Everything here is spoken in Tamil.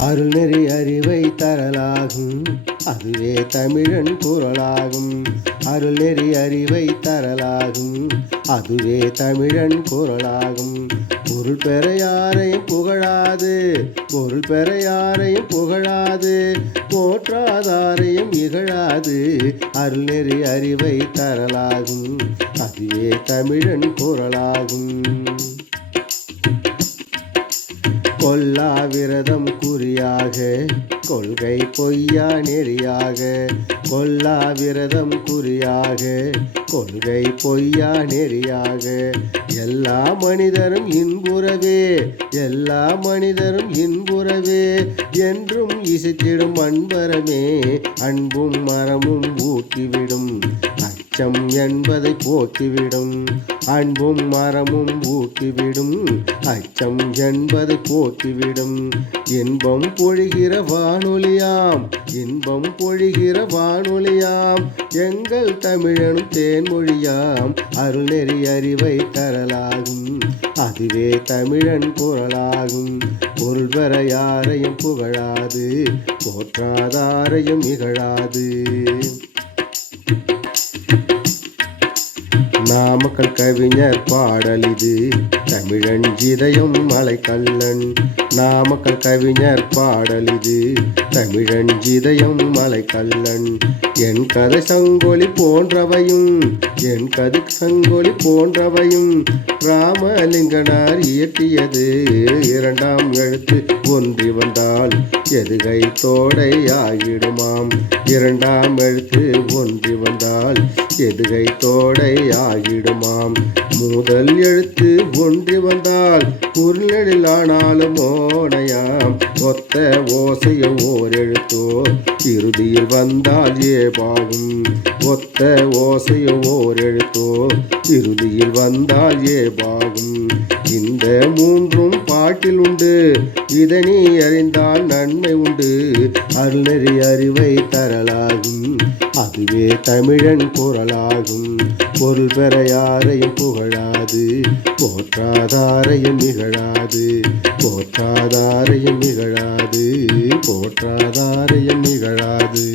அருள் நெறி அறிவை தரலாகும். அதுவே தமிழன் குரலாகும். அருள் நெறி அறிவை தரலாகும். அதுவே தமிழன் குரலாகும். பொருள் பெற யாரையும் புகழாது. பொருள் பெற யாரையும் புகழாது. போற்றாதாரையும் இகழாது. அருள் நெறி அறிவை தரலாகும். அதுவே தமிழன் குரலாகும். கொல்லா விரதம் குறியாக கொள்கை பொய்யா நெறியாக. கொல்லா விரதம் குறியாக கொள்கை பொய்யா நெறியாக. எல்லா மனிதரும் இன்புறவே எல்லா மனிதரும் இன்புறவே. என்றும் இசைத்திடும் அன்பரமே அன்பும் மரமும் ஊக்கிவிடும் அச்சம் என்பதை போக்கிவிடும். அன்பும் மரமும் ஊக்கிவிடும். அச்சம் என்பதை போக்கிவிடும். இன்பம் பொழிகிற வானொலியாம். இன்பம் பொழிகிற வானொலியாம். எங்கள் தமிழனும் தேன்மொழியாம். அருள்நெறி அறிவை தரலாகும். அதுவே தமிழன் குரலாகும் பொருள் பெற யாரையும் புகழாது. போற்றாதாரையும் இகழாது. நாமக்கல் கவிஞர் பாடல் இது தமிழன் இதயம் மலைக்கல்லன் நாமக்கல் கவிஞர் பாடல் இது தமிழன் இதயம் மலைக்கல்லன் என் கதை சங்கொலி போன்றவையும் என் கதை சங்கொலி போன்றவையும் ராமலிங்கனார் இயற்றியது. இரண்டாம் எழுத்து ஒன்றி வந்தால் எதுகை தோடை ஆகிடுமாம் இரண்டாம் எழுத்து ஒன்றி வந்தால் எதுகை தோடை ஆகி ஆகிடுமாம் முதல் எழுத்து ஒன்றி வந்தால் குறுநெழில் ஆனாலும் ஓனையாம் ஒத்த ஓசைய ஓர் எழுத்தோ இறுதியில் வந்தால் ஏபாகும் ஒத்த ஓசைய ஓர் எழுத்தோ இறுதியில் வந்தால் ஏபாகும் இந்த மூன்றும் பாட்டில் உண்டு. இதனை அறிந்தால் நன்மை உண்டு. அருளறி அறிவை தரலாகும். அதுவே தமிழன் குரலாகும். பொருள் பெற யாரையும் புகழாது. போற்றாதாரையும் நிகழாது. போற்றாதாரையும் நிகழாது. போற்றாதாரையும் நிகழாது.